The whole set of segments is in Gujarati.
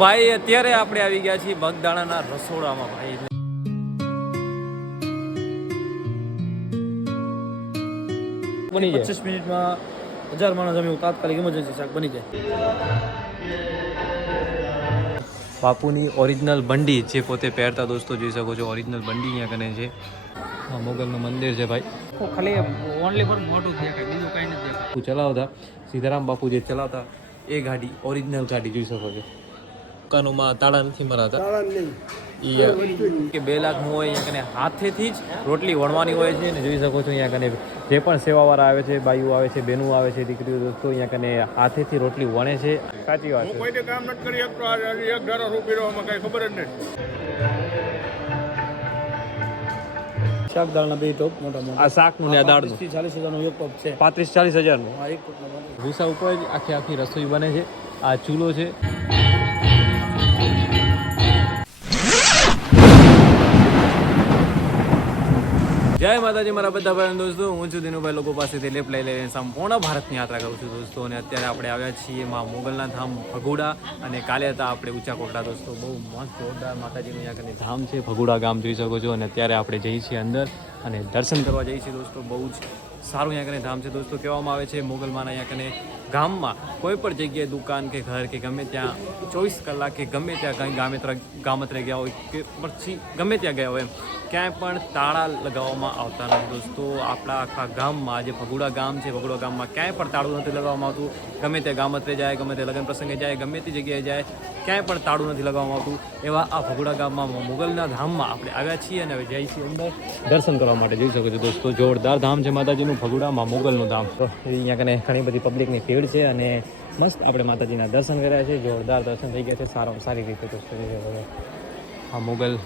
ભાઈ અત્યારે આપણે આવી ગયા છીએ બગદાણાના રસોડામાં ભાઈ. બની જાય. પચીસ મિનિટમાં હજાર માણસ અમે તાત્કાલિક ઇમરજન્સી શાક બની જાય. બાપુની ઓરિજિનલ બંડી જે પોતે પહેરતા દોસ્તો જોઈ શકો છો ઓરિજિનલ બંડી અહીંયા કને છે. હા મોગલનું મંદિર છે ભાઈ. ખાલી ઓનલી પણ મોટું દેખાય બીજું કાંઈ નથી. દેખાય ચલાવતા સીતારામ બાપુ જે ચલાવતા એ ગાડી ઓરિજિનલ ગાડી જોઈ શકો છો. દુકાનોમાં તાળા નથી મરાતા. કે બે લાખ હું હોય અહીંયા કને હાથેથી જ રોટલી વણવાની હોય છે ને જોઈ શકો છો અહીંયા કને જે પણ સેવાવાળા આવે છે બાઈઓ આવે છે બહેનો આવે છે દીકરીઓ દોસ્તો અહીંયા કને હાથેથી રોટલી વણે છે. સાચી વાત છે. કોઈને કામ નથી કરી એક ધારો રૂપી રહેવામાં કઈ ખબર જ નથી. શાક દાળના બે ટોપ મોટા મોટા. આ શાકનું ને આ દાળનું. ચાલીસ હજારનું એક ટોપ છે. પાંત્રીસ ચાલીસ હજારનું. આ એક ટોપના ભૂસા ઉપર જ આખી આખી રસોઈ બને છે. આ ચૂલો છે. જય માતાજી, મારા બધા ભાઈ દોસ્તો. હું છું દિનુભાઈ. લોકો પાસેથી લેપ લઈ લઈને સંપૂર્ણ ભારતની યાત્રા કરું છું દોસ્તો. અને અત્યારે આપણે આવ્યા છીએ માં મોગલના ધામ ભગોડા અને કાલે હતા આપણે ઊંચા કોટડા દોસ્તો. બહુ મસ્ત જોરદાર માતાજીનું અહીંયા કરીને ધામ છે. ભગોડા ગામ જોઈ શકો છો. અને અત્યારે આપણે જઈએ છીએ અંદર અને દર્શન કરવા જઈએ છીએ દોસ્તો. બહુ જ સારું અહીંયા કને ધામ છે દોસ્તો. કહેવામાં આવે છે મોગલમાના અહીંયા કને ગામમાં, કોઈ પણ જગ્યાએ દુકાન કે ઘર કે ગમે ત્યાં, ચોવીસ કલાક ગમે ત્યાં કંઈ ગામેત્ર ગામત્રે ગયા હોય કે પછી ગમે ત્યાં ગયા હોય એમ, ક્યાંય પણ તાળા લગાવવામાં આવતા નથી દોસ્તો. આપણા આખા ગામમાં જે ભગુડા ગામ છે, ભગુડા ગામમાં ક્યાંય પણ તાળું નથી લગાવવામાં આવતું. ગમે તે ગામત્રે જાય, ગમે તે લગ્ન પ્રસંગે જાય, ગમે તે જગ્યાએ જાય, ક્યાંય પણ તાળું નથી લગાવવામાં આવતું. એવા આ ભગુડા ગામમાં મુગલના ધામમાં આપણે આવ્યા છીએ અને હવે જઈ છીએ અંદર દર્શન કરવા માટે. જોઈ શકો છો દોસ્તો, જોરદાર ધામ છે માતાજીનું, ભગુડામાં મુગલનું ધામ. તો અહીંયા કને ઘણી બધી પબ્લિકની ભીડ છે અને મસ્ત આપણે માતાજીના દર્શન કર્યા છે. જોરદાર દર્શન થઈ ગયા છે. સારામાં સારી રીતે દોસ્તો જોઈ શકો આ મુગલ,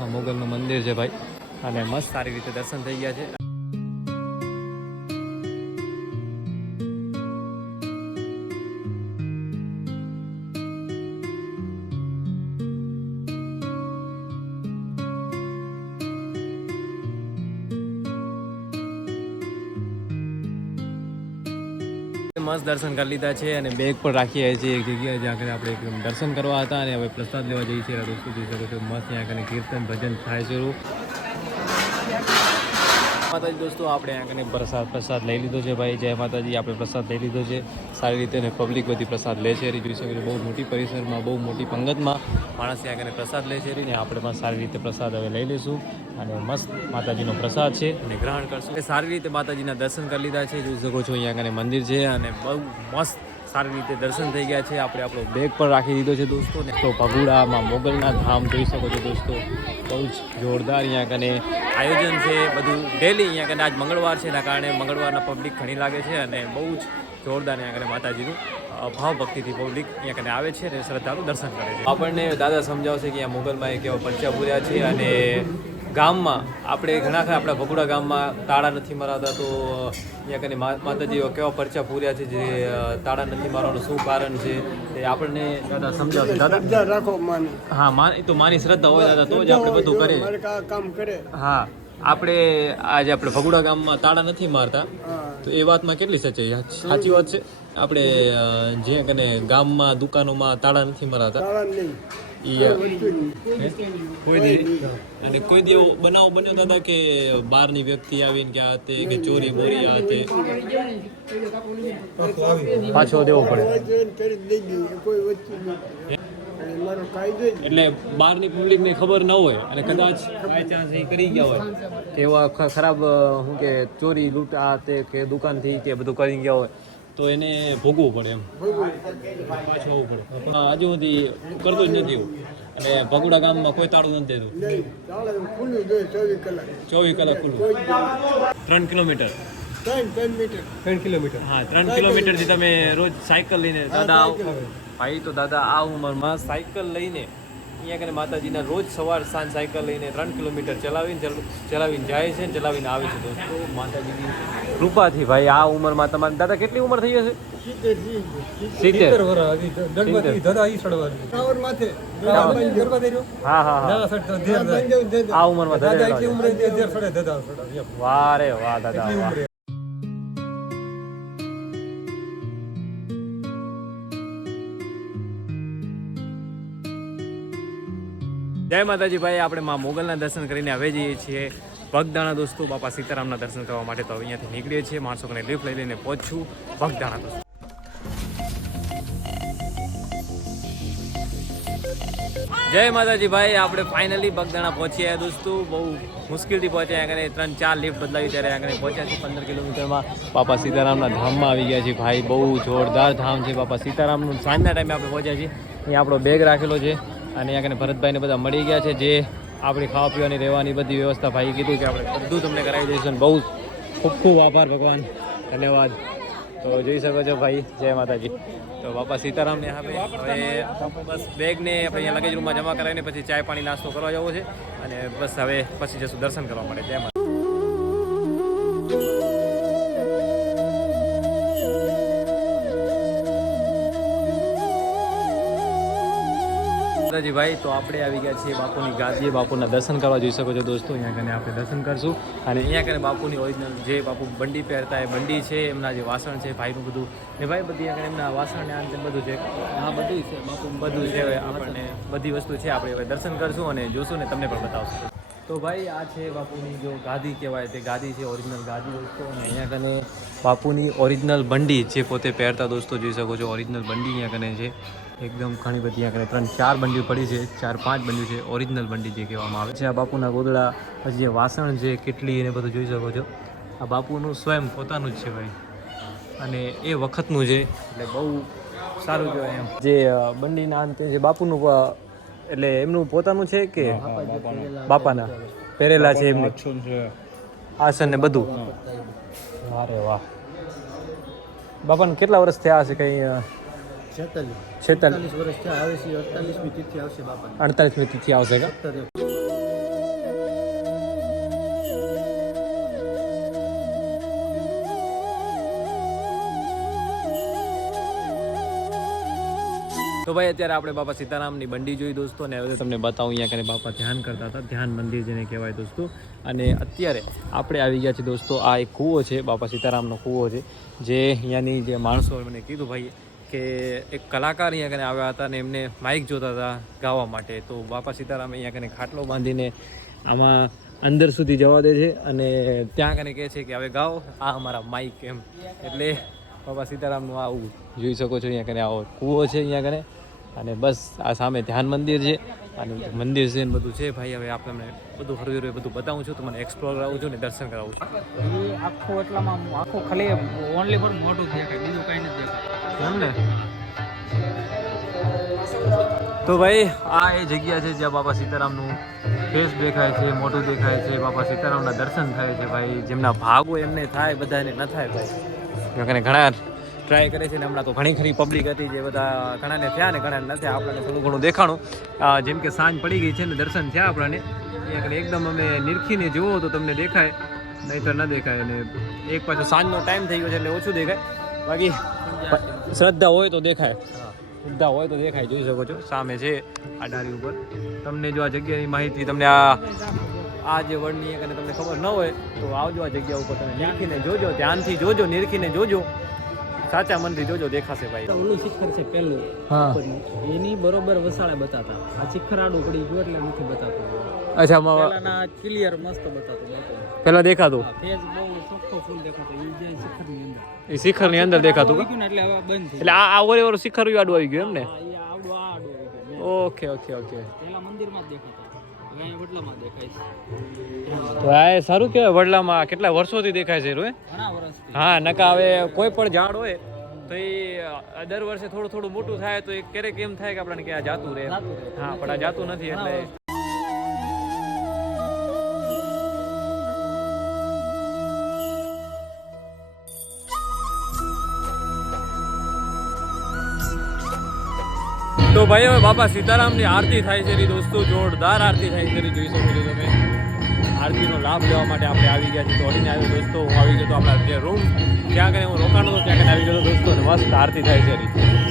આ મુગલનું મંદિર છે ભાઈ. અને મસ્ત સારી રીતે દર્શન થઈ ગયા છે. દર્શન કરી લીધા છે અને બેગ પણ રાખી આવ્યા છીએ એક જગ્યાએ જ્યાં આગળ આપણે એકદમ દર્શન કરવા હતા અને હવે પ્રસાદ લેવા જઈએ છીએ દોસ્તો જોઈ મસ્ત ત્યાં આગળ કીર્તન ભજન થાય છે. માતાજી, દોસ્તો, આપણે આગળ પ્રસાદ પ્રસાદ લઈ લીધો છે ભાઈ. જય માતાજી, આપણે પ્રસાદ લઈ લીધો છે. સારી રીતે અને પબ્લિક બધી પ્રસાદ લે છે જોઈ શકો બહુ મોટી પરિસરમાં, બહુ મોટી પંગતમાં માણસે આગળ પ્રસાદ લે છે ને આપણે પણ સારી રીતે પ્રસાદ હવે લઈ લઈશું. અને મસ્ત માતાજીનો પ્રસાદ છે. અને ગ્રહણ કરશું. એ સારી રીતે માતાજીના દર્શન કરી લીધા છે. જોઈ શકો છો અહીંયા આગળ મંદિર છે અને બહુ મસ્ત સારી રીતે દર્શન થઈ ગયા છે. આપણે આપણો બેગ પણ રાખી દીધો છે દોસ્તો. ને તો ભગુડામાં મોગલના ધામ જોઈ શકો છો દોસ્તો. બહુ જ જોરદાર અહીંયા કને આયોજન છે. બધું ડેલી અહીંયા કને આજ મંગળવાર છે. એના કારણે મંગળવારના પબ્લિક ઘણી લાગે છે અને બહુ જ જોરદાર અહીંયા કને માતાજીનું ભાવભક્તિથી પબ્લિક અહીંયા કને આવે છે અને શ્રદ્ધાળુ દર્શન કરે છે. આપણને દાદા સમજાવશે કે અહીંયા મોગલમાં કેવા પંચા પૂર્યા છે અને ગામમાં આપણે ઘણા ખરા આપણા ભગુડા ગામમાં તાળા નથી મરાતા તો અહીંયા કને મા- માતાજી કેવા પરચા પૂર્યા છે જે તાળા નથી મારવાનું શું કારણ છે એ આપણને દાદા સમજાવશે દાદા? રાખો માની. હા માની તો માની શ્રદ્ધા હોય દાદા તો જ આપણે બધું કરીએ. કામ કરે. હા આપણે આજે આપણે ભગુડા ગામમાં તાળા નથી મારતા. તો એ વાતમાં કેટલી સચ્ચાઈ? સાચી વાત છે. આપણે જે કને ગામમાં દુકાનોમાં તાળા નથી મરાતા અને કોઈ દેવો બનાવ બન્યો દાદા કે બહારની વ્યક્તિ આવીને કે આ તે કે ચોરી બોરી આ તે? પાછો દેવો પડે. એટલે બહારની પબ્લિકને ખબર ન હોય અને કદાચ કરી ગયા હોય. કે એવા ખરાબ શું કે ચોરી લૂંટ આ તે કે દુકાનથી કે બધું કરી ગયા હોય. તો એને ભોગવું પડે એમ. પાછું આવવું પડે. હજુ સુધી કરતો જ નથી એવું. એટલે ભગુડા ગામમાં કોઈ તાળું નથી દેતું. ચોવીસ કલાક ખુલ્લું. ત્રણ કિલોમીટર. ત્રણ કિલોમીટર. હા ત્રણ કિલોમીટરથી તમે રોજ સાયકલ લઈને દાદા આવો. ભાઈ તો દાદા આ ઉંમરમાં સાયકલ લઈને અહીંયા કને માતાજીના રોજ સવાર સાંજ સાયકલ લઈને ત્રણ કિલોમીટર ચલાવીને ચલાવીને જાય છે ને ચલાવીને આવે છે દોસ્તો. માતાજીની કૃપાથી ભાઈ આ ઉંમરમાં તમારે દાદા કેટલી ઉંમર થઈ હશે સિત્તેર. ગણપતિ ધરા ઈ સડવાની ટાવર જય માતાજી ભાઈ આપણે માં મોગલના દર્શન કરીને હવે જઈએ છીએ ભગદાણા દોસ્તો, બાપા સીતારામના દર્શન કરવા માટે તો અહીંયાથી નીકળીએ છીએ. માણસોને લિફ્ટ લઈ લઈને પહોંચું ભગદાણા દોસ્તો. જય માતાજી ભાઈ આપણે ફાઇનલી બગદાણા પહોંચ્યા દોસ્તો. બહુ મુશ્કેલથી પહોંચ્યા આગળ. ત્રણ ચાર લિફ્ટ બદલાવી ત્યારે આગળ પહોંચ્યા છે પંદર કિલોમીટરમાં બાપા સીતારામના ધામમાં આવી ગયા છે ભાઈ, બહુ જોરદાર ધામ છે બાપા સીતારામનું. સાંજના ટાઈમે આપણે પહોંચ્યા છીએ. અહીંયા આપણો બેગ રાખેલો છે. અને અહીંયા કને ભરતભાઈને બધા મળી ગયા છે જે આપણી ખાવા પીવાની રહેવાની બધી વ્યવસ્થા ભાઈ કીધું કે આપણે બધું તમને કરાવી દઈશું બહુ ખૂબ ખૂબ આભાર ભગવાન. ધન્યવાદ. તો જોઈ શકો છો ભાઈ, જય માતાજી. તો બાપા સીતારામને હવે હવે બસ બેગને આપણે અહીંયા લગેજ રૂમમાં જમા કરાવીને પછી ચાય પાણી નાસ્તો કરવા જવો છે અને બસ હવે પછી જશું દર્શન કરવા માટે. જય માતા ભાઈ તો આપણે આવી ગયા છીએ બાપુની ગાદીએ. બાપુના દર્શન કરવા જોઈ શકો છો દોસ્તો. અહીંયા કને આપણે દર્શન કરશું. અને અહીંયા કને બાપુની ઓરિજિનલ જે બાપુ બંડી પહેરતા એ બંડી છે એમના જે વાસણ છે ભાઈનું બધું. ને ભાઈ બધી આગળ એમના વાસણ ને આ તે બધું છે. હા બધું છે બાપુ. બધું છે આપણને બધી વસ્તુ છે. આપણે હવે દર્શન કરશું અને જોશું ને તમને પણ બતાવશું. તો ભાઈ આ છે બાપુની જો ગાદી કહેવાય તે ગાદી છે ઓરિજિનલ ગાદી દોસ્તો. અને અહીંયા કને બાપુની ઓરિજિનલ બંડી જે પોતે પહેરતા દોસ્તો જોઈ શકો છો. ઓરિજિનલ બંડી અહીંયા કને છે. એકદમ ઘણી બધી કને ત્રણ ચાર બંડીઓ પડી છે ચાર પાંચ બંડીઓ છે ઓરિજિનલ બંડી જે કહેવામાં આવે છે. આ બાપુના ગોદડા પછી જે વાસણ છે કેટલી એને બધું જોઈ શકો છો. આ બાપુનું સ્વયં પોતાનું જ છે ભાઈ. અને એ વખતનું છે એટલે બહુ સારું કહેવાય એમ. જે બંડીના અંતે જે બાપુનું એટલે એમનું પોતાનું છે કે બાપાના. પહેરેલા છે એમને? આસન ને બધું? અરે વાહ બાપાને કેટલા વર્ષ થયા હશે કઈ છેતાલીસ. વર્ષ થયા આવે છે અડતાલીસમી તિથિ આવશે બાપા અડતાલીસમી તિથિ આવશે કા? તો ભાઈ અત્યારે આપણે બાપા સીતારામની બંડી જોઈ દોસ્તો અને હવે તમને બતાવું અહીંયા કને બાપા ધ્યાન કરતા હતા. ધ્યાન મંદિર જેને કહેવાય દોસ્તો. અને અત્યારે આપણે આવી ગયા છે દોસ્તો આ એક કૂવો છે બાપા સીતારામનો કૂવો છે જે અહીંયાની જે માણસો મને કીધું ભાઈ કે એક કલાકાર અહીંયા કને આવ્યા હતા અને એમને માઇક જોતા હતા ગાવા માટે. તો બાપા સીતારામ અહીંયા કને ખાટલો બાંધીને આમાં અંદર સુધી જવા દે છે અને ત્યાં કને કહે છે કે, હવે ગાઓ, આ અમારા માઇક એમ. એટલે બાપા સીતારામનું આવું જોઈ શકો છો, અહીંયા કને આવો કૂવો છે અહીંયા કને અને બસ આ સામે ધ્યાન મંદિર છે. અને મંદિર છે ને બધું છે ભાઈ હવે આપણે તમને બધું હરવી હરવી બધું બતાવું છું તમને એક્સપ્લોર કરાવું છું ને દર્શન કરાવું છું. એ આખો એટલામાં આખો ખાલી ઓનલી પણ મોટું દેખાય બીજું કાંઈ નથી દેખાય એમ ને? તો ભાઈ આ એ જગ્યા છે જ્યાં બાપા સીતારામનું ફેસ દેખાય છે મોટું દેખાય છે બાપા સીતારામના દર્શન થાય છે ભાઈ જેમના ભાગો એમને થાય બધાને ન થાય ભાઈ. ઘણા ટ્રાય કરે છે ને હમણાં તો ઘણી ખરી પબ્લિક હતી જે બધા ઘણાને થયા ને ઘણાને નથી આપણને થોડું ઘણું દેખાણું. જેમ કે સાંજ પડી ગઈ છે ને દર્શન થયા આપણને. એકદમ અમે નિરખીને જુઓ તો તમને દેખાય. નહીં તો ન દેખાય અને એક પાછો સાંજનો ટાઈમ થઈ ગયો છે એટલે ઓછું દેખાય. બાકી શ્રદ્ધા હોય તો દેખાય. શ્રદ્ધા હોય તો દેખાય જોઈ શકો છો. સામે છે આ ડારી ઉપર. તમને જો આ જગ્યાની માહિતી તમને આ આ જે વર્ણની અને તમને ખબર ન હોય તો આવજો આ જગ્યા ઉપર તમે નિરખીને જોજો ધ્યાનથી જોજો નિરખીને જોજો. સાચા મનથી જોજો દેખાશે ભાઈ. ઓલું શિખર છે પહેલું હા. એની બરોબર વસાળે બતાતા. આ શિખર આડું પડી ગયું એટલે નથી બતાતું. અચ્છા પહેલાના ક્લિયર મસ્ત બતાતું પેલા દેખાતું? ફેસ બહુ ચોખ્ખો ફૂલ દેખાતો. એ જે શિખરની અંદર. એ શિખરની અંદર દેખાતું એટલે હવે બંધ એટલે આ આ ઓરે ઓરે શિખર આડું આવી ગયું એમ ને? Okay okay okay. પહેલા મંદિરમાં જ દેખાતા. તો આ સારું કહેવાય વડલામાં કેટલા વર્ષોથી દેખાય છે રોય હા નકા હવે કોઈ પણ ઝાડ હોય તો એ દર વર્ષે થોડું થોડું મોટું થાય તો એ ક્યારેક એમ થાય કે આપણને કે આ. જાતું રહે. હા પણ આ જાતું નથી એટલે ભાઈ હવે બાપા સીતારામની આરતી થાય છે એની દોસ્તો, જોરદાર આરતી થાય છે જોઈ શકો છો તમે. આરતીનો લાભ લેવા માટે આપણે આવી ગયા છીએ, દોડીને આવ્યો દોસ્તો. હું આવી ગયો તો આપણા જે રૂમ ક્યાં કને હું રોકાણો હતો ત્યાં કને આવી ગયો દોસ્તો. મસ્ત આરતી થાય છે એની.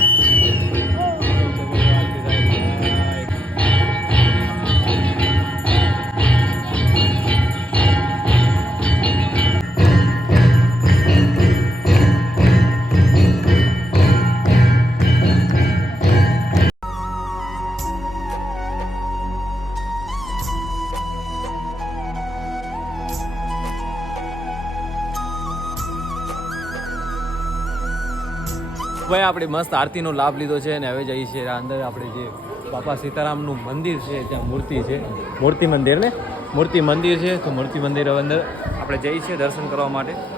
આપણે મસ્ત આરતીનો લાભ લીધો છે અને હવે જઈએ છીએ અંદર આપણે જે બાપા સીતારામનું મંદિર છે ત્યાં મૂર્તિ છે. મૂર્તિ મંદિર ને? મૂર્તિ મંદિર છે તો મૂર્તિ મંદિર અંદર આપણે જઈએ છીએ દર્શન કરવા માટે.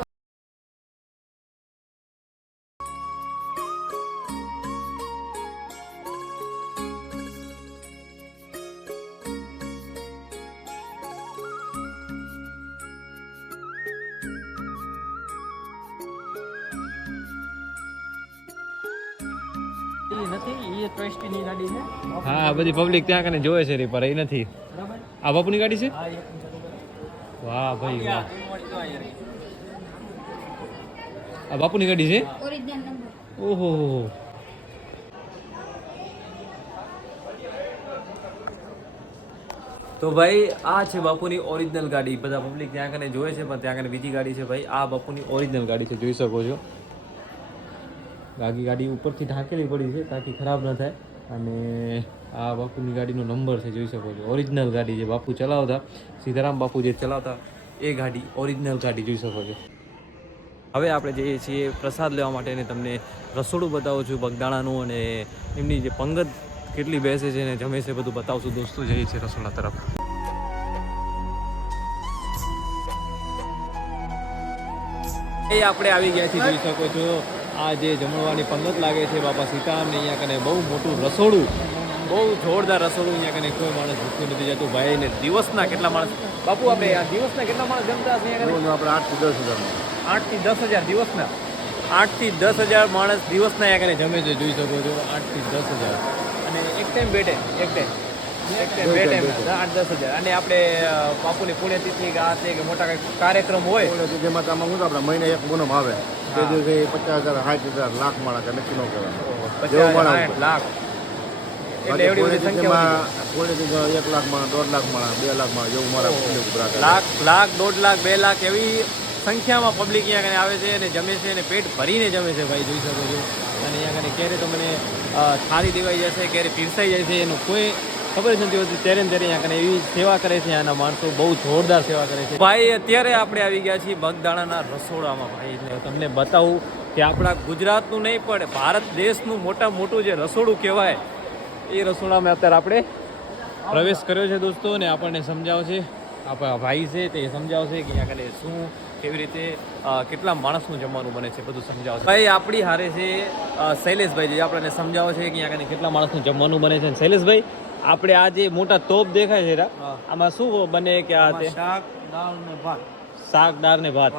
નથી એ ટ્રસ્ટીની ગાડી છે. હા બધી પબ્લિક ત્યાં કને જોવે છે રે પર એ નથી. આ બાપુની ગાડી છે? વાહ ભાઈ વાહ. આ બાપુની ગાડી છે? ઓરિજિનલ નંબર ઓહો. તો ભાઈ આ છે બાપુની ઓરિજિનલ ગાડી. બધા પબ્લિક ત્યાં કને જોવે છે પણ ત્યાં કને બીજી ગાડી છે ભાઈ. આ બાપુની ઓરિજિનલ ગાડી છે જોઈ શકો છો. ગાડી ગાડી ઉપરથી ઢાંકેલી પડી છે તાકી ખરાબ ન થાય. અને આ બાપુની ગાડીનો નંબર છે, જોઈ શકો છો. ઓરિજિનલ ગાડી જે બાપુ ચલાવતા સીતારામ બાપુ જે ચલાવતા, એ ગાડી ઓરિજિનલ ગાડી જોઈ શકો છો. હવે આપણે જઈએ છીએ પ્રસાદ લેવા માટે અને તમને રસોડું બતાવું છું બગદાણાનું અને એમની જે પંગત કેટલી બેસે છે ને જમે છે બધું બતાવશું. દોસ્તો, જઈએ છીએ રસોડા તરફ. એ આપણે આવી ગયા છીએ, જોઈ શકો છો. આ જે જમણવાની પંગત લાગે છે બાપા સીતારામને અહીંયા કને બહુ મોટું રસોડું બહુ જોરદાર રસોડું અહીંયા કને કોઈ માણસ ભૂખ્યું નથી જતું. ભાઈ ને દિવસના કેટલા માણસ બાપુ આપણે આ દિવસના કેટલા માણસ જમતા હશે? આપણે આઠથી દસ હજાર. આઠથી દસ હજાર દિવસના? આઠથી દસ હજાર માણસ દિવસના અહીંયા કને જમે છે જોઈ શકો છો. આઠથી દસ હજાર. અને એક ટાઈમ બેઠે એક ટાઈમ. એક ટાઈમ બે ટાઈમ આઠ દસ હજાર. અને આપણે બાપુની પુણ્યતિથિ કે આ તે કે મોટા કાર્યક્રમ હોય જેમાં તો આમાં શું આપણે મહિને એક ગુનમ આવે. તે દિવસે પચાસ હજાર સાઠ હજાર લાખ માણસ કે નક્કી ન કહેવાય. જેવો માણસ લાખ. એક લાખ માણસ દોઢ લાખ માણસ બે લાખ માણસ જેવું મારા. લાખ લાખ દોઢ લાખ બે લાખ એવી સંખ્યામાં પબ્લિક અહીંયા કને આવે છે અને જમે છે અને પેટ ભરીને જમે છે ભાઈ જોઈ શકો છો. અને અહીંયા કને ક્યારે તો મને થાળી દેવાઈ જશે ક્યારે પીરસાઈ જાય છે એનું કોઈ ખબર જ નથી હોતી ત્યારે ત્યારે અહીંયા કને એવી સેવા કરે છે, આના માણસો બહુ જોરદાર સેવા કરે છે. ભાઈ, અત્યારે આપણે આવી ગયા છીએ બગદાણાના રસોડામાં. ભાઈ તમને બતાવું કે આપણા ગુજરાતનું નહીં, પણ ભારત દેશનું મોટા મોટું જે રસોડું કહેવાય, એ રસોડામાં અત્યારે આપણે પ્રવેશ કર્યો છે દોસ્તો, અને આપણને સમજાવશે, આપણા ભાઈ છે તે સમજાવશે કે અહીંયા કને શું, કેવી રીતે કેટલા માણસનું જમવાનું બને છે બધું સમજાવશે. ભાઈ, આપણી હારે છે શૈલેષભાઈ, જે આપણને સમજાવે છે કે અહીંયા કને કેટલા માણસનું જમવાનું બને છે. શૈલેષભાઈ આપણે આ જે મોટા તોપ દેખાય છે આમાં શું બને કે આ તે? શાક દાળ ને ભાત. શાક દાળ ને ભાત.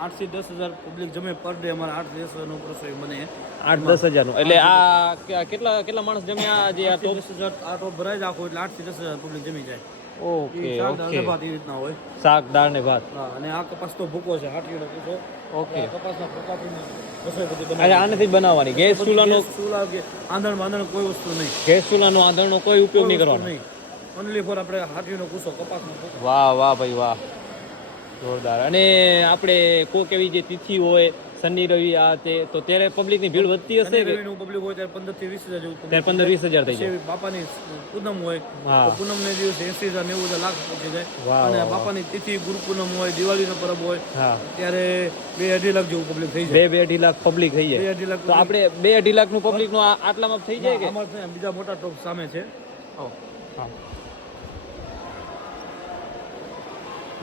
આઠથી દસ હજાર પબ્લિક જમે પર ડે અમારે આઠ દસ હજારનું રસોઈ બને. આઠ દસ હજારનું. એટલે આ કેટલા કેટલા માણસ જમ્યા જે આ તોપ? દસ હજાર આ ટોપ ભરાઈ જ આખો એટલે આઠથી દસ હજાર પબ્લિક જમી જાય. Okay okay. ભાત એવી રીતના હોય. શાક દાળ ને ભાત. હા અને આ કપાસ તો ભૂકો છે આઠ ભૂકો. ઓકે. કપાસના ભૂકાપીને બધી આનાથી બનાવવાની. ગેસ ચૂલાનો આંધણ બાંધણ કોઈ વસ્તુ નહીં. ગેસ ચૂલાનો આંધણનો કોઈ ઉપયોગ નહીં કરવાનો. ઓનલી ફોર આપણે હાથીનો કૂસો કપાસનો વાહ વાહ ભાઈ વાહ. જોરદાર. અને આપણે કોક એવી જે તિથિ હોય શનિ રવિ આ તે તો ત્યારે પબ્લિકની ભીડ વધતી હશે શનિ કે? રવિનું પબ્લિક હોય ત્યારે પંદરથી વીસ હજાર જેવું ત્યારે પંદર વીસ હજાર થઈ જાય. બાપાની પૂનમ હોય હા. ને દિવસે એસી હજાર નેવું હજાર લાખ પહોંચી જાય. અને. બાપાની તિથિ ગુરુ પૂનમ હોય દિવાળીનો પરબ હોય ત્યારે બે અઢી લાખ જેવું પબ્લિક થઈ બે જાય. બે અઢી લાખ પબ્લિક થઈ બે જાય અઢી લાખ તો આપણે બે અઢી લાખનું પબ્લિકનું આટલામાં થઈ જાય કે? અમાર બીજા મોટા ટોપ સામે છે.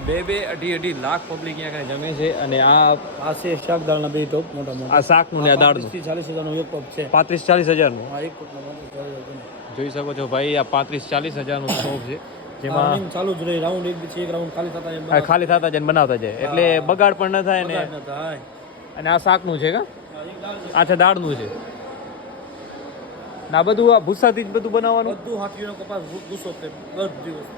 બે બે અઢી અઢી લાખ પબ્લિક અહીંયા જમે છે અને આ આ છે શાક દાળના બે ટોપ મોટા મોટા આ શાકનું ને દાળનું. થી ચાલીસ હજારનું એક ટોપ છે. પાંત્રીસ ચાલીસ હજારનું? હા એક બને. જોઈ શકો છો ભાઈ આ પાંત્રીસ ચાલીસ હજારનું શોપ છે. જેમાં ચાલુ જ રહી. રાઉન્ડ એક પછી એક રાઉન્ડ ખાલી થતા જાય ખાલી થતા જાય બનાવતા જાય. એટલે બગાડ પણ ન થાય ને. અને આ શાકનું છે કા? હા, એક દાળ છે. આ છે દાળનું છે. ના બધું આ ભૂસાથી જ બધું બનાવવાનું? બધું હાથીનો કપાસ ભૂસો છે. બધી વસ્તુ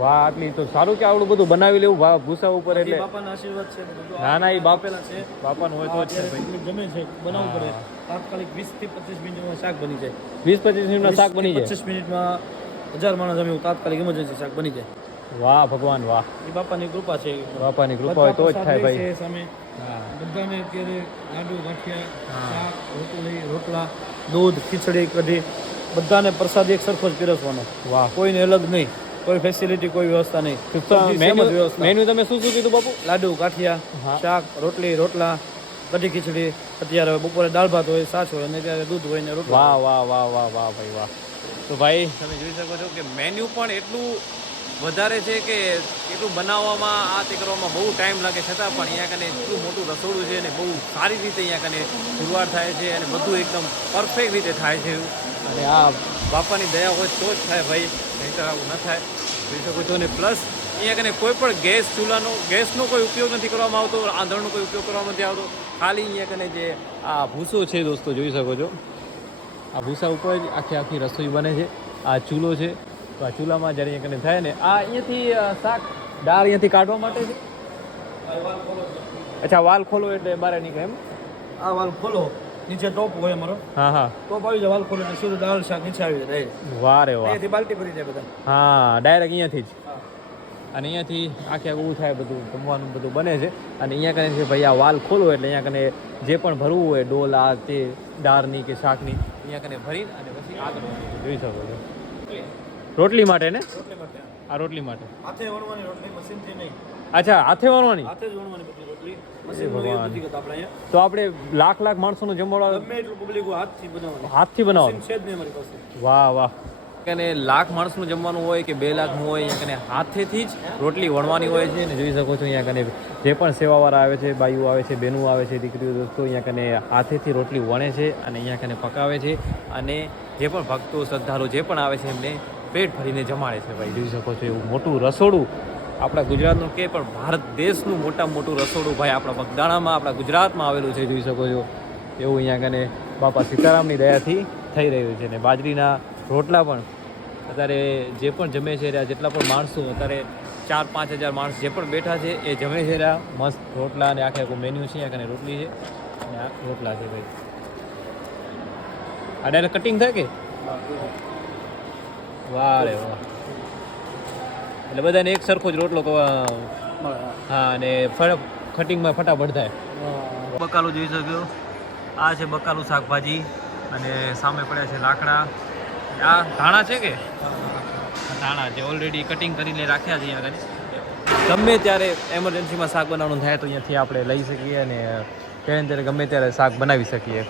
વાહ આટલી તો સારું કે આવડું બધું બનાવી લેવું? ભૂસા ઉપર એટલે બાપાના આશીર્વાદ છે ના ના એ બાપેલા છે. બાપાનું હોય તો છે ભાઈ. ગમે છે બનાવવું પડે. તાત્કાલિક 20 થી પચીસ મિનિટમાં શાક બની જાય. વીસ પચીસ મિનિટમાં શાક બની જાય? પચીસ મિનિટમાં હજાર માણસ જમે તાત્કાલિક ઇમરજન્સી શાક બની જાય. વાહ ભગવાન વાહ. એ બાપાની કૃપા છે. બાપાની કૃપા હોય તો જ થાય ભાઈ. સામે. બધાને અત્યારે લાડુ ગાંઠિયા શાક રોટલી રોટલા દૂધ ખીચડી કઢી બધાને પ્રસાદ એક સરખો જ પીરસવાનો. વાહ. કોઈને અલગ નહીં. કોઈ ફેસિલિટી કોઈ વ્યવસ્થા નહીં. મેન્યુ તમે શું શું કીધું બાપુ? લાડુ કાઠિયા. શાક રોટલી રોટલા કઢી ખીચડી. અત્યારે બપોરે દાળ ભાત હોય છાશ હોય અને ત્યારે દૂધ હોય ને રોટલા વાહ વાહ વાહ વાહ વાહ ભાઈ વાહ. તો ભાઈ તમે જોઈ શકો છો કે મેન્યુ પણ એટલું વધારે છે કે એટલું બનાવવામાં આ તે કરવામાં બહુ ટાઈમ લાગે. છતાં પણ અહીંયા કને એટલું મોટું રસોડું છે અને બહુ સારી રીતે અહીંયા કને શરૂઆત થાય છે અને બધું એકદમ પરફેક્ટ રીતે થાય છે અને આ બાપાની દયા હોય તો જ થાય ભાઈ. નહીંતર આવું ન થાય. જોઈ શકો છો અને પ્લસ અહીંયા કને કોઈ પણ ગેસ ચૂલાનો, ગેસનો કોઈ ઉપયોગ નથી કરવામાં આવતો આંધણનો કોઈ ઉપયોગ કરવામાં નથી આવતો. ખાલી અહીંયા કને જે આ ભૂસો છે દોસ્તો, જોઈ શકો છો. આ ભૂસા ઉપર જ આખી આખી રસોઈ બને છે. આ ચૂલો છે. તો આ ચૂલામાં જ્યારે અહીંયા કને થાય ને, આ અહીંયાથી શાક, દાળ અહીંયાથી કાઢવા માટે છે. અચ્છા, વાલ ખોલો એટલે બારે નીકળે એમ? આ વાલ ખોલો. નીચે ટોપ હોય અમારો. હા હા. ટોપ આવી જાય વાલ ખોલો એટલે સીધું દાળ શાક નીચે આવી જાય વાહ રે વાહ. અહીંયાથી બાલટી ભરી જાય બધા. હા ડાયરેક્ટ અહીંયાથી જ. અને અહીંયાથી આખે આખું ઊભું થાય બધું જમવાનું બધું બને છે. અને અહીંયા કને છે ભાઈ આ વાલ ખોલો એટલે અહીંયા કને જે પણ ભરવું હોય ડોલ આ તે દાળની કે શાકની અહીંયા કને ભરી અને પછી આગળ જોઈ શકો છો. રોટલી. માટે ને? રોટલી માટે આ રોટલી માટે. હાથે વણવાની રોટલી મશીનથી નહીં. અચ્છા હાથે વણવાની હાથે જ વણવાની બધી રોટલી. તો આપણે લાખ લાખ માણસોનું જમવાડો ગમે એટલું પબ્લિક હાથથી બનાવવાની. હાથથી છે જ નહીં અમારી પાસે. વાહ વાહ. કને લાખ માણસનું જમવાનું હોય કે બે લાખનું હોય અહીંયા કને હાથેથી જ રોટલી વણવાની હોય છે. અને જોઈ શકો છો અહીંયા કને જે પણ સેવાવાળા આવે છે બાઈઓ આવે છે બહેનો આવે છે દીકરીઓ દોસ્તો અહીંયા કને હાથેથી રોટલી વણે છે અને અહીંયા કને પકાવે છે. અને જે પણ ભક્તો શ્રદ્ધાળુ જે પણ આવે છે એમને પેટ ભરીને જમાડે છે ભાઈ. જોઈ શકો છો એવું મોટું રસોડું આપણા ગુજરાતનું કે પણ ભારત દેશનું મોટામાં મોટું રસોડું ભાઈ આપણા બગદાણામાં આપણા ગુજરાતમાં આવેલું છે જોઈ શકો છો. એવું અહીંયા કને બાપા સીતારામની દયાથી થઈ રહ્યું છે ને બાજરીના રોટલા પણ. અત્યારે જે પણ જમે છે રહ્યા જેટલા પણ માણસો અત્યારે ચાર પાંચ હજાર માણસ જે પણ બેઠા છે એ જમે છે રહ્યા. મસ્ત રોટલા અને આખે આખું મેન્યુ છે અહીંયા કને રોટલી છે અને આ રોટલા છે ભાઈ. આ ડાયરેક્ટ કટિંગ થાય કે? વાહ રે વાહ. એટલે બધાને એક સરખો જ રોટલો હા અને ફરક કટિંગમાં ફટાફટ થાય. બકાલું જોઈ શક્યો આ છે બકાલું શાકભાજી અને સામે પડ્યા છે લાકડા. આ ધાણા છે કે? ધાણા જે ઓલરેડી કટિંગ કરીને રાખ્યા છે અહીંયા આગળ. ગમે ત્યારે એમરજન્સીમાં શાક બનાવવાનું થાય તો અહીંયાથી આપણે લઈ શકીએ અને ત્યારે ત્યારે ગમે ત્યારે શાક બનાવી શકીએ.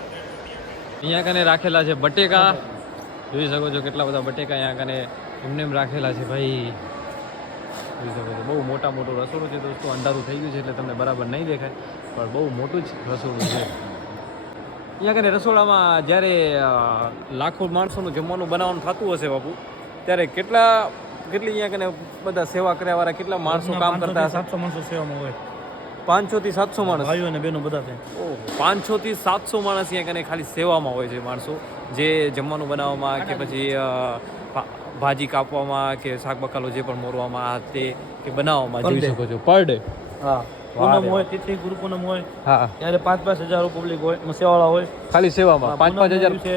અહીંયા કને રાખેલા છે બટેકા. જોઈ શકો છો કેટલા બધા બટેકા અહીંયા કને એમને એમ રાખેલા છે ભાઈ. જોઈ શકો છો બહુ મોટા મોટું રસોડું છે દોસ્તો. અંધારું થઈ ગયું છે એટલે તમને બરાબર નહીં દેખાય પણ બહુ મોટું જ રસોડું છે. અહીંયા કને રસોડામાં જ્યારે લાખો માણસોનું જમવાનું બનાવવાનું થતું હશે બાપુ ત્યારે કેટલા કેટલી અહીંયા કને બધા સેવા કર્યાવાળા કેટલા માણસો કામ કરતા સાતસો માણસો સેવામાં હોય. પાંચસો થી સાતસો માણસ? ભાઈઓ અને બહેનો બધા ઓહો પાંચસો થી સાતસો માણસ અહીંયા કને ખાલી સેવામાં હોય છે માણસો જે જમવાનું બનાવવામાં કે પછી ભાજી કાપવામાં કે શાક બકાલો જે પણ મોરવામાં આ તે કે બનાવવામાં જોઈ શકો છો. પર ડે હા. પૂનમ હોય તિથિ ગુરુ પૂનમ હોય હા ત્યારે પાંચ પાંચ હજાર પબ્લિક હોય સેવાળા હોય. ખાલી સેવામાં પાંચ પાંચ હજાર. છે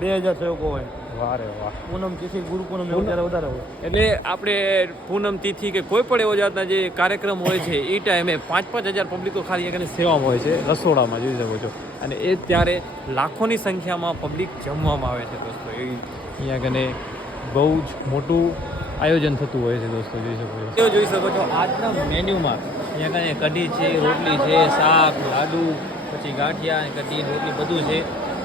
બે હજાર સેવકો હોય. વાહ રે વાહ. પૂનમ તિથિ ગુરુ પૂનમ. વધારે વધારે હોય. એટલે આપણે પૂનમ તિથિ કે કોઈ પણ એવો જાતના જે કાર્યક્રમ હોય છે એ ટાઈમે પાંચ પાંચ હજાર પબ્લિકો ખાલી અહીંયા સેવામાં હોય છે રસોડામાં જોઈ શકો છો. અને એ ત્યારે લાખોની સંખ્યામાં પબ્લિક જમવામાં આવે છે દોસ્તો. એ અહીંયા કને બહુ જ મોટું આયોજન થતું હોય છે દોસ્તો જોઈ શકો છો. જોઈ શકો છો આજના મેન્યુમાં અહીંયા કને કઢી છે રોટલી છે શાક લાડુ પછી ગાંઠિયા અને કઢી રોટલી બધું છે.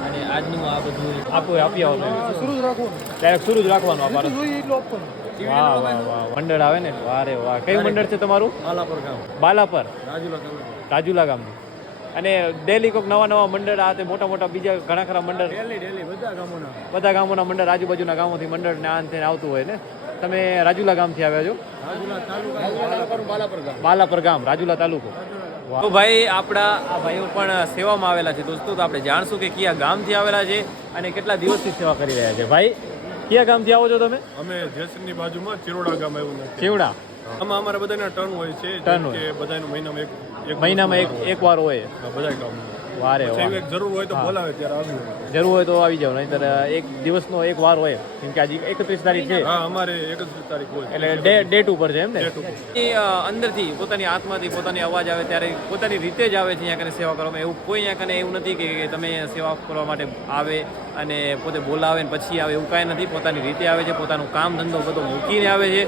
અને આજનું આ બધું આપો આપી આવો શરૂ જ રાખવાનું. ડાયરેક્ટ શરૂ જ રાખવાનું આ જોઈએ એટલું આપવાનું. વાહ વાહ વાહ મંડળ આવે ને વારે વાહ કયું મંડળ છે તમારું? બાલાપર ગામ. બાલાપર. રાજુલા ગામ રાજુલા ગામનું. અને ડેલી કોઈક નવા નવા મંડળ આ તે મોટા મોટા બીજા ઘણા ખરા મંડળ. ડેલી ડેલી બધા ગામોના. બધા ગામોના મંડળ આજુબાજુના ગામોથી મંડળ ને આન આવતું હોય ને. તમે રાજુલા ગામથી આવ્યા છો? બાલાપર ગામ. રાજુલા તાલુકો. તો ભાઈ આપણા આ ભાઈઓ પણ સેવામાં આવેલા છે. દોસ્તો તો આપણે જાણશું કે કયા ગામથી આવેલા છે અને કેટલા દિવસથી સેવા કરી રહ્યા છે. ભાઈ કયા ગામથી આવો છો તમે? અમે જેસનની બાજુમાં ચિરોડા ગામ આવ્યું ચેવડા આમાં અમારા બધાના ટર્ન હોય છે. ટર્ન. કે બધાનું મહિનામાં એક મહિનામાં એક એક વાર હોય. બધા ગામ વારે જરૂર હોય તો બોલાવે ત્યારે આવ્યું જરૂર હોય તો આવી જાવ નહીતર એક દિવસનો એક વાર હોય. કેમ કે આજે એકત્રીસ તારીખ છે. હા અમારે એકત્રીસ તારીખ હોય. એટલે ડે ડેટ ઉપર છે એમ ને? એ અંદરથી પોતાની આત્માથી પોતાની અવાજ આવે ત્યારે પોતાની રીતે જ આવે છે અહીંયા કને સેવા કરવામાં. એવું કોઈ અહીંયા કને એવું નથી કે કે તમે સેવા કરવા માટે આવે અને પોતે બોલાવે ને પછી આવે. એવું કાંઈ નથી. પોતાની રીતે આવે છે. પોતાનું કામ ધંધો બધો મૂકીને આવે છે.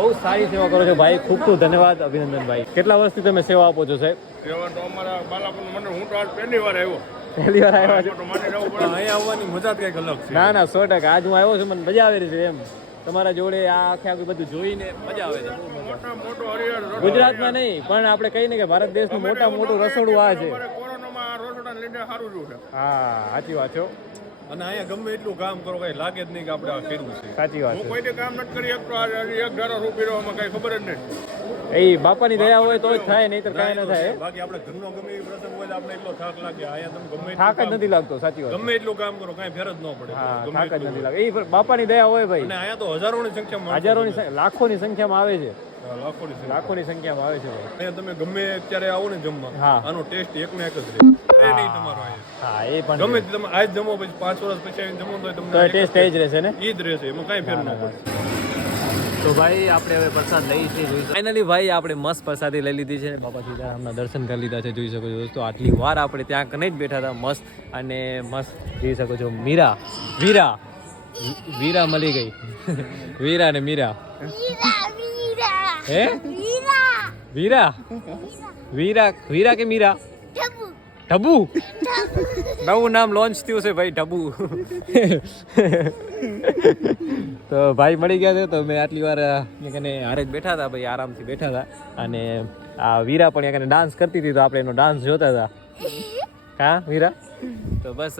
બહુ સારી સેવા કરો છો ભાઈ. ખૂબ ખૂબ ધન્યવાદ અભિનંદન ભાઈ. કેટલા વર્ષથી તમે સેવા આપો છો સાહેબ? એવા તો અમારા બાલાપુર મને હું તો આજ પહેલી વાર આવ્યો. પહેલી વાર આવ્યા છો? તો માની જવું પડે. અહીંયા આવવાની મજા કંઈક અલગ છે. ના ના સો ટકા. આજ હું આવ્યો છું મને મજા આવી રહી છે એમ. તમારા જોડે આ આખે આખું બધું જોઈને મજા આવે છે. મોટા મોટો હરિહર રસ્તો. ગુજરાતમાં નહીં પણ આપણે કહીને કે ભારત દેશનું મોટા મોટું રસોડું આ છે. કોરોનામાં આ રસોડાને સારું રહ્યું હા સાચી વાત છો અને અહીંયા ગમે એટલું કામ કરો કઈ લાગે જ નહીં કે આપણે આ કર્યું છે. સાચી વાત હું કોઈ કામ નથી કરી એક ધારો રૂપી રહ્યો કઈ ખબર જ નહીં એ બાપાની દયા હોય તો જ થાય નહીં તો કાંઈ ન થાય. બાકી આપણે ઘરનો ગમે એ પ્રસંગ હોય આપણે એટલો થાક લાગે. અહીંયા તમે ગમે થાક જ નથી લાગતો સાચી વાત ગમે એટલું કામ કરો કાંઈ ફેર જ ન પડે. થાક જ નથી લાગે એ બાપાની દયા હોય ભાઈ. અને આયા તો હજારોની સંખ્યામાં માણસો હજારોની છે. સંખ્યા- લાખોની સંખ્યામાં આવે છે. લાખોની સંખ્યા. લાખોની સંખ્યામાં આવે છે ભાઈ. તમે ગમે અત્યારે આવો ને જમવા. આનો ટેસ્ટ એક ને એક જ રહે. એ નહીં તમારો હા એ પણ ગમે તમે આજ જમો પછી પાંચ વર્ષ પછી આવીને જમો તો તો તમને ટેસ્ટ એ જ રહેશે ને? એ જ રહેશે એમાં કાંઈ ફેર ન પડે. તો ભાઈ આપણે હવે પ્રસાદ લઈ છે ફાઇનલી ભાઈ આપણે મસ્ત પ્રસાદી લઈ લીધી છે. બાપા સીતારામના દર્શન કરી લીધા છે જોઈ શકો છો દોસ્તો. આટલી વાર આપણે ત્યાં કને જ બેઠા હતા મસ્ત અને મસ્ત. જોઈ શકો છો મીરા વીરા વીરા મળી ગઈ. વીરા ને મીરા. હે? વીરા વીરા વીરા કે મીરા? ઢબુ? નવું નામ લોન્ચ થયું છે ભાઈ, ઢબુ. તો ભાઈ મળી ગયા છે, તો મેં આટલી વાર કને હારે જ બેઠા હતા, ભાઈ આરામથી બેઠા હતા. અને આ વીરા પણ કને ડાન્સ કરતી હતી, તો આપણે એનો ડાન્સ જોતા હતા. હા, વીરા? તો બસ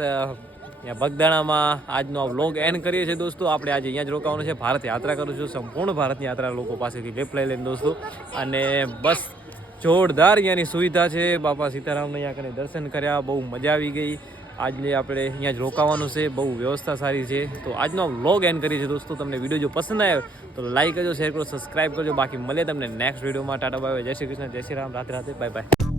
ત્યાં બગદાણામાં આજનો આ વ્લોગ એન્ડ કરીએ છીએ દોસ્તો. આપણે આજે અહીંયા જ રોકાવાનું છે. ભારત યાત્રા કરું છું. સંપૂર્ણ ભારતની યાત્રા લોકો પાસેથી લેપ લઈ લઈને દોસ્તો. અને બસ જોરદાર અહીંયાની સુવિધા છે. બાપા સીતારામને અહીંયા કરીને દર્શન કર્યા, બહુ મજા આવી ગઈ. આજે આપણે અહીંયા જ રોકાવાનું છે, બહુ વ્યવસ્થા સારી છે. તો આજનો વ્લોગ એન્ડ કરીએ છીએ દોસ્તો. તમને વીડિયો જો પસંદ આવ્યો તો લાઈક કરજો, શેર કરો સબસ્ક્રાઈબ કરજો. બાકી મળે તમને નેક્સ્ટ વિડીયોમાં ટાટા બાય. જય શ્રી કૃષ્ણ, જય શ્રી રામ. રાત રાતે, બાય બાય.